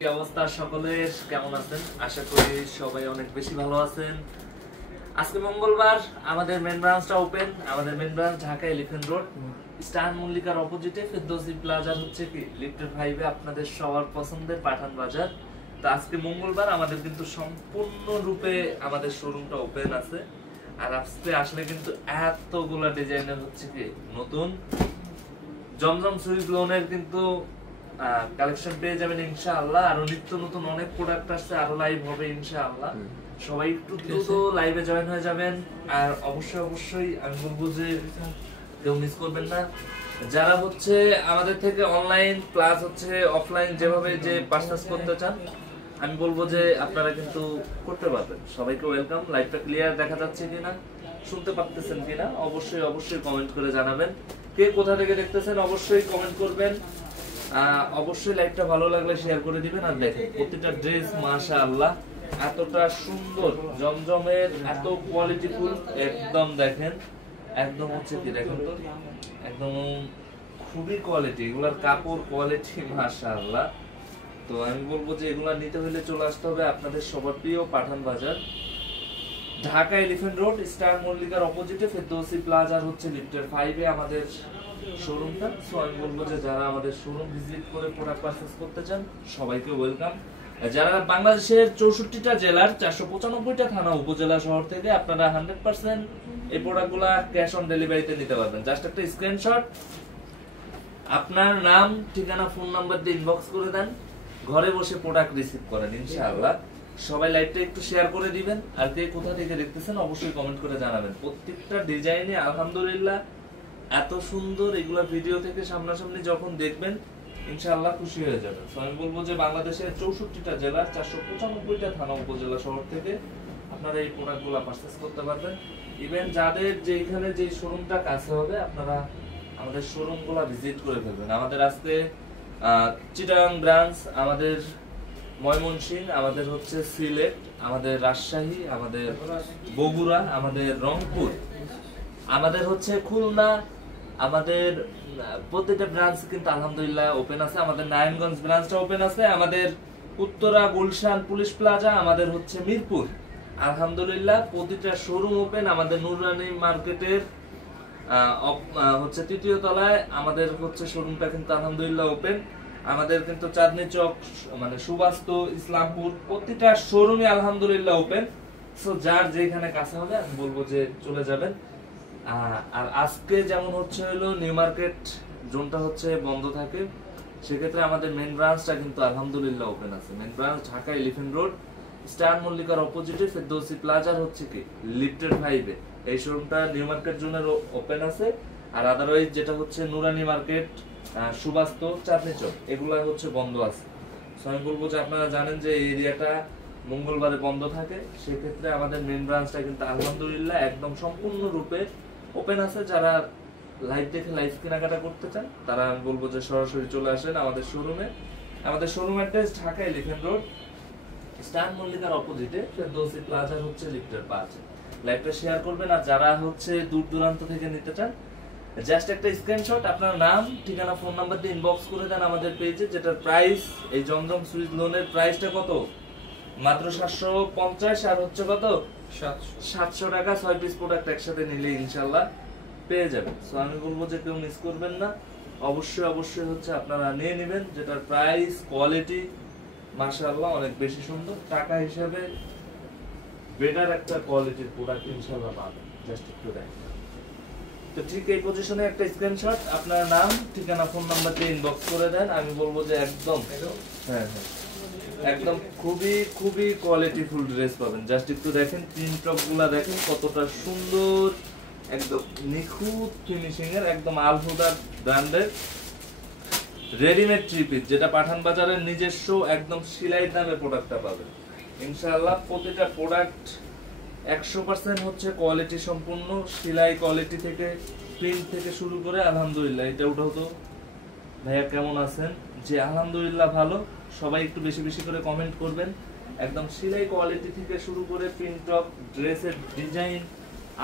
কি অবস্থা সকলের, কেমন আছেন? আশা করি সবাই অনেক বেশি ভালো আছেন। আজকে মঙ্গলবার, আমাদের মেন ব্রাঞ্চটা ওপেন। আমাদের main branch Dhaka Elephant Road, Star মল্লিকার অপোজিটে ফেরদৌসি প্লাজা হচ্ছে কি লিফটের 5-এ আপনাদের সবার পছন্দের পাঠান বাজার। তো আজকে মঙ্গলবার আমাদের কিন্তু সম্পূর্ণ রূপে আমাদের শোরুমটা ওপেন আছে। আর আজকে আসলে কিন্তু এতগুলা ডিজাইনের হচ্ছে কি নতুন জমজম সুইস লোনের কিন্তু কালেকশন পেয়ে যাবেন ইনশাআল্লাহ। আরো নিত্য নতুন অনেক প্রোডাক্ট আসছে, আরো লাইভ হবে ইনশাআল্লাহ। সবাই একটু দ্রুত লাইভে জয়েন হয়ে যাবেন। আর অবশ্যই আমি বলবো যে কেউ মিস করবেন না। যারা হচ্ছে আমাদের থেকে অনলাইন প্লাস হচ্ছে অফলাইন যেভাবে যে পারচেজ করতে চান, আমি বলবো যে আপনারা কিন্তু করতে পারবেন। সবাইকে ওয়েলকাম। লাইভটা ক্লিয়ার দেখা যাচ্ছে কিনা, শুনতে পাচ্ছেন কিনা অবশ্যই কমেন্ট করে জানাবেন। কে কোথা থেকে দেখতেছেন অবশ্যই কমেন্ট করবেন। অবশ্যই লাইভটা ভালো লাগলে শেয়ার করে দিবেন। আর দেখেন প্রতিটা ড্রেস মাশাআল্লাহ এতটা সুন্দর, জমজমের এত কোয়ালিটিফুল, একদম দেখেন একদম হচ্ছে কি দেখেন তো একদম খুবই কোয়ালিটি, এগুলার কাপড় কোয়ালিটি মাশাআল্লাহ। তো আমি বলবো যে এগুলা নিতে হলে চলে আসতে হবে আপনাদের সবার প্রিয় পাঠান বাজার, ঢাকা এলিফ্যান্ট রোড, স্টার মল্লিকার অপোজিটে ফেরদৌসি প্লাজার হচ্ছে লিফটের 5-এ আমাদের শোরুমটা। সো আমি বলবো যে যারা আমাদের শোরুম ভিজিট করে প্রোডাক্ট পারচেজ করতে চান সবাইকে ওয়েলকাম। যারা বাংলাদেশের 64টা জেলার 495টা থানা উপজেলা শহর থেকে আপনারা 100% এই প্রোডাক্টগুলা ক্যাশ অন ডেলিভারিতে নিতে পারবেন। জাস্ট একটা স্ক্রিনশট, আপনার নাম, ঠিকানা, ফোন নাম্বার দিয়ে ইনবক্স করে দেন, ঘরে বসে প্রোডাক্ট রিসিভ করেন ইনশাআল্লাহ। সবাই লাইভটা একটু শেয়ার করে দিবেন। আর কে কোথা থেকে দেখতেছেন অবশ্যই কমেন্ট করে জানাবেন। প্রত্যেকটা ডিজাইনে আলহামদুলিল্লাহ এত সুন্দর, এগুলা ভিডিও থেকে সামনাসামনি যখন দেখবেন ইনশাআল্লাহ খুশি হয়ে যাবেন। সো আমি বলবো যে বাংলাদেশের 64টা জেলার 495টা থানা উপজেলা শহর থেকে আপনারা এই প্রোডাক্টগুলো পারচেজ করতে পারবেন। ইভেন যাদের যেখানে যে শোরুমটা কাছে হবে আপনারা আমাদের শোরুমগুলো ভিজিট করে ফেলবেন। আমাদের আজকে চিটাগাং ব্রাঞ্চ, আমাদের ময়মনসিংহ, আমাদের হচ্ছে সিলেট, আমাদের রাজশাহী, আমাদের বগুড়া, আমাদের রংপুর, আমাদের হচ্ছে খুলনা, আমাদের প্রত্যেকটা ব্রাঞ্চ কিন্তু আলহামদুলিল্লাহ ওপেন আছে। আমাদের নারায়ণগঞ্জ ব্রাঞ্চটা ওপেন আছে, আমাদের উত্তরা, গুলশান, পুলিশ প্লাজা, আমাদের হচ্ছে মিরপুর, আলহামদুলিল্লাহ প্রতিটা শোরুম ওপেন। আমাদের নুরানি মার্কেটের হচ্ছে 3য় তলায় আমাদের হচ্ছে শোরুমটা কিন্তু আলহামদুলিল্লাহ ওপেন। আমাদের কিন্তু চাঁদনি চক, মানে সুবাস্ত, ইসলামপুর প্রতিটা শোরুমে আলহামদুলিল্লাহ ওপেন। সো যার যেখানে কাছে হবে আমি বলবো যে চলে যাবেন। আর আজকে যেমন হচ্ছে হলো নিউ মার্কেট জোনটা হচ্ছে বন্ধ থাকে, সেক্ষেত্রে আমাদের মেন ব্রাঞ্চটা কিন্তু আলহামদুলিল্লাহ ওপেন আছে। Main branch Dhaka Elephant Road, Star মল্লিকার অপোজিটে ফেরদৌসি প্লাজার হচ্ছে কি লিফটের 5-এ এই শোরুমটা নিউ মার্কেট জোনের ওপেন আছে। আর আদারওয়াইজ যেটা হচ্ছে নুরানি মার্কেট, সুবাস্ত, চাঁদনি চক এগুলা হচ্ছে বন্ধ আছে। সো আমি বলবো যে আপনারা জানেন যে এই এরিয়াটা মঙ্গলবারে বন্ধ থাকে, সেক্ষেত্রে আমাদের মেন ব্রাঞ্চটা কিন্তু আলহামদুলিল্লাহ একদম সম্পূর্ণ রূপে ওপেন আছে। যারা লাইভ দেখে লাইভ কেনাকাটা করতে চান তারা আমি বলবো যে সরাসরি চলে আসেন আমাদের শোরুমে। আমাদের showroom address Dhaka Elephant Road, Star মল্লিকার অপোজিটে ফেরদৌসি প্লাজার হচ্ছে লিফটের 5-এ। লাইভটা শেয়ার করবেন। আর যারা হচ্ছে দূর দূরান্ত থেকে নিতে চান জাস্ট একটা স্ক্রিনশট, আপনার নাম, ঠিকানা, ফোন নাম্বার দিয়ে ইনবক্স করে দেন আমাদের পেজে। যেটার প্রাইস, এই জমজম সুইস লোনের প্রাইসটা কত? মাত্র 750। আর হচ্ছে কত? 700 টাকা। 6 পিস প্রোডাক্ট একসাথে নিলে ইনশাআল্লাহ পেয়ে যাবেন। সো আমি বলবো যে কেউ মিস করবেন না। অবশ্যই হচ্ছে আপনারা নিয়ে নেবেন, যেটার প্রাইস, কোয়ালিটি মাশাআল্লাহ অনেক বেশি সুন্দর। টাকা হিসাবে বেটার একটা কোয়ালিটির প্রোডাক্ট ইনশাআল্লাহ পাবেন। জাস্ট একটু দেখেন। তো ঠিক এই পজিশনে একটা স্ক্রিনশট, আপনার নাম, ঠিকানা, ফোন নাম্বার দিয়ে ইনবক্স করে দেন। আমি বলবো যে একদম একদম খুবই কোয়ালিটিফুল ড্রেস পাবেন। জাস্ট একটু দেখেন, প্রিন্ট টপ গুলা দেখেন কতটা সুন্দর, একদম নিখুঁত ফিনিশিং এর, একদম আলহুদা ব্র্যান্ডের রেডিমেড থ্রি পিস, যেটা পাঠান বাজারের নিজস্ব একদম সেলাই দামে প্রোডাক্টটা পাবেন ইনশাআল্লাহ। প্রতিটা প্রোডাক্ট 100% হচ্ছে কোয়ালিটি সম্পূর্ণ, সেলাই কোয়ালিটি থেকে, প্রিন্ট থেকে শুরু করে আলহামদুলিল্লাহ। এটা উঠাও তো ভাইয়া, কেমন আছেন? যে আলহামদুলিল্লাহ ভালো। সবাই একটু বেশি করে কমেন্ট করবেন। একদম সেলাই কোয়ালিটি থেকে শুরু করে প্রিন্ট টপ, ড্রেসের ডিজাইন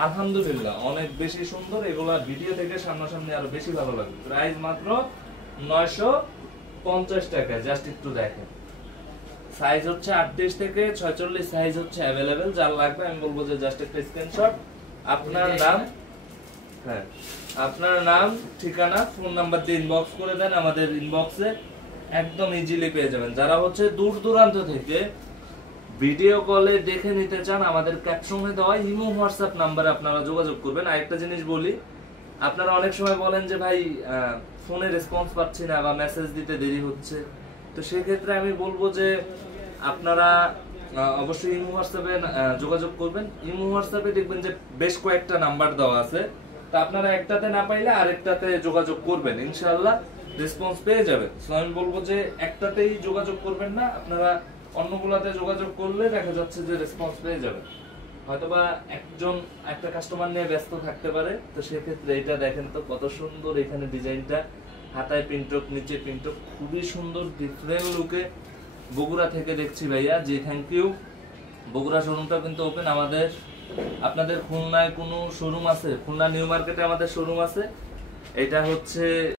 আলহামদুলিল্লাহ অনেক বেশি সুন্দর। এগুলা ভিডিও থেকে সামনাসামনি আরো বেশি ভালো লাগবে। প্রাইস মাত্র 950 টাকা। জাস্ট একটু দেখেন সাইজ হচ্ছে 38 থেকে 46 সাইজ হচ্ছে अवेलेबल। যার লাগবে আমি বলবো যে জাস্ট একটা স্ক্রিনশট, আপনার নাম, হ্যাঁ আপনার নাম, ঠিকানা, ফোন নাম্বার দিয়ে ইনবক্স করে দেন আমাদের ইনবক্সে, একদম ইজিলি পেয়ে যাবেন। যারা হচ্ছে দূর দূরান্ত থেকে ভিডিও কলে দেখে নিতে চান, আমাদের ক্যাপশনে দেওয়া ইমো হোয়াটসঅ্যাপ নাম্বারে আপনারা যোগাযোগ করবেন। আরেকটা জিনিস বলি, আপনারা অনেক সময় বলেন যে ভাই ফোনে রেসপন্স পাচ্ছি না বা মেসেজ দিতে দেরি হচ্ছে, তো সেই ক্ষেত্রে আমি বলবো যে আপনারা অবশ্যই ইমো হোয়াটসঅ্যাপে যোগাযোগ করবেন। ইমো হোয়াটসঅ্যাপে দেখবেন যে বেশ কয়েকটা নাম্বার দেওয়া আছে, তো আপনারা একটাতে না পাইলে আরেকটাতে যোগাযোগ করবেন, ইনশাআল্লাহ রেসপন্স পেয়ে যাবেন। সো আমি বলবো যে একটাতেই যোগাযোগ করবেন না, আপনারা অন্যগুলাতে যোগাযোগ করলে দেখা যাচ্ছে যে রেসপন্স পেয়ে যাবেন। হয়তোবা একজন একটা কাস্টমার নিয়ে ব্যস্ত থাকতে পারে, তো সেক্ষেত্রে এটা দেখেন তো কত সুন্দর, এখানে ডিজাইনটা হাতায় পিন্টক, নিচে পিন্টক, খুবই সুন্দর ডিফারেন্ট লুকে। বগুড়া থেকে দেখছি ভাইয়া, জি থ্যাংক ইউ। বগুড়া শোরুমটা কিন্তু ওপেন আমাদের। আপনাদের খুলনায় কোনো শোরুম আছে? খুলনা নিউ মার্কেটে আমাদের শোরুম আছে। এটা হচ্ছে